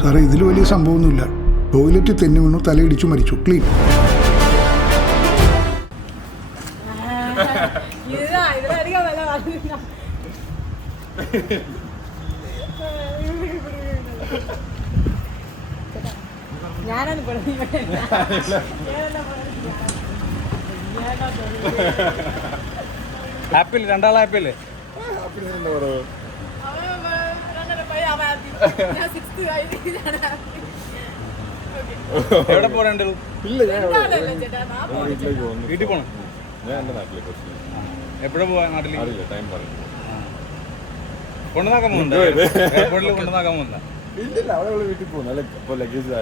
സാറേ ഇതിൽ വലിയ സംഭവമൊന്നുമില്ല. ടോയ്ലറ്റ് തെന്നു വീണു തലയിടിച്ചു മരിച്ചു. ക്ലീൻ ഞാനാണ് ആപ്പിൽ രണ്ടാളാപ്പില്ലേ ആപ്പിൽ എന്താ പറയുക? എവിടെ പോകണ്ടത് ഇല്ല ഞാൻ വീട്ടിൽ പോണം? ഞാൻ എന്റെ നാട്ടിലേക്ക് എപ്പോഴും പോവാ നാട്ടിൽ അറിയില്ല ടൈം പറയും കൊണ്ടുനാക്കാൻ പോകുന്നുണ്ട്? എയർപോർട്ടിൽ കൊണ്ടുനാക്കാൻ പോകുന്ന ഇല്ലില്ല അവിടെ അവൾ വീട്ടിൽ പോകുന്നു. അല്ല ലഗേജ്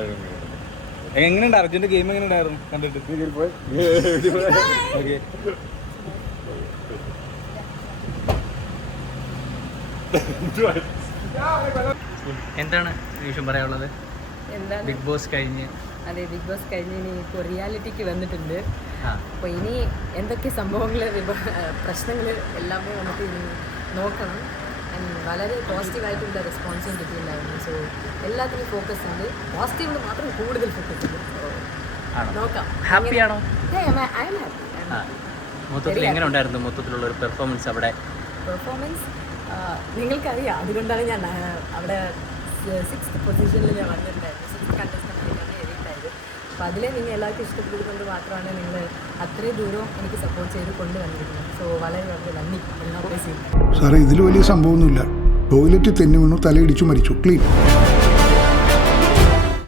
എങ്ങനെയുണ്ട്? അർജന്റ് ഗെയിം എങ്ങനെയുണ്ടായിരുന്നു? കണ്ടിട്ട് വീട്ടിൽ പോയി വീട്ടിൽ പോയി ഓക്കെ എന്താണ് നിമിഷം പറയാനുള്ളത്? എന്താണ്? ബിഗ് ബോസ് കഴിഞ്ഞ്. അതെ ബിഗ് ബോസ് കഴിഞ്ഞ് ഇനി ഇപ്പോൾ റിയാലിറ്റിക്ക് വന്നിട്ടുണ്ട്. അപ്പോൾ ഇനി എന്തൊക്കെ സംഭവങ്ങൾ പ്രശ്നങ്ങൾ എല്ലാമേ നമുക്ക് ഇനി നോക്കണം. വളരെ പോസിറ്റീവായിട്ടുള്ള റെസ്പോൺസും കിട്ടിയിട്ടുണ്ടായിരുന്നു. സോ എല്ലാത്തിനും ഫോക്കസ് ഉണ്ട്. പോസിറ്റീവിൽ മാത്രം കൂടുതൽ ഫോക്കസ് ഉണ്ട്. നോക്കാം. ഹാപ്പി ആണോ? ഐ എം ഹാപ്പി ആ. മൊത്തത്തിൽ എങ്ങനെ ഉണ്ടായിരുന്നു? മൊത്തത്തിലുള്ള ഒരു പെർഫോമൻസ് അവിടെ? പെർഫോമൻസ് നിങ്ങൾക്കറിയാം അതുകൊണ്ടാണ് ഞാൻ അവിടെ സിക്സ്ത് പൊസിഷനിൽ ഞാൻ വന്നിട്ടുണ്ടായിരുന്നു. സിക്സ് കണ്ടസ്റ്റന്റ് ആയിട്ടാണ് എഴുതിയിട്ടുണ്ടായത് അപ്പോൾ അതിലെ നിങ്ങൾ എല്ലാവർക്കും ഇഷ്ടപ്പെടുന്നത് മാത്രമാണ് നിങ്ങൾ അത്രയും ദൂരം എനിക്ക് സപ്പോർട്ട് ചെയ്ത് കൊണ്ടുവന്നിരിക്കുന്നത് സോ വളരെ വളരെ നന്ദി. സാറേ ഇതിൽ വലിയ സംഭവമൊന്നുമില്ല. ടോയ്ലറ്റ് തെന്നു വീണു തലയിടിച്ചു മരിച്ചു. ക്ലീൻ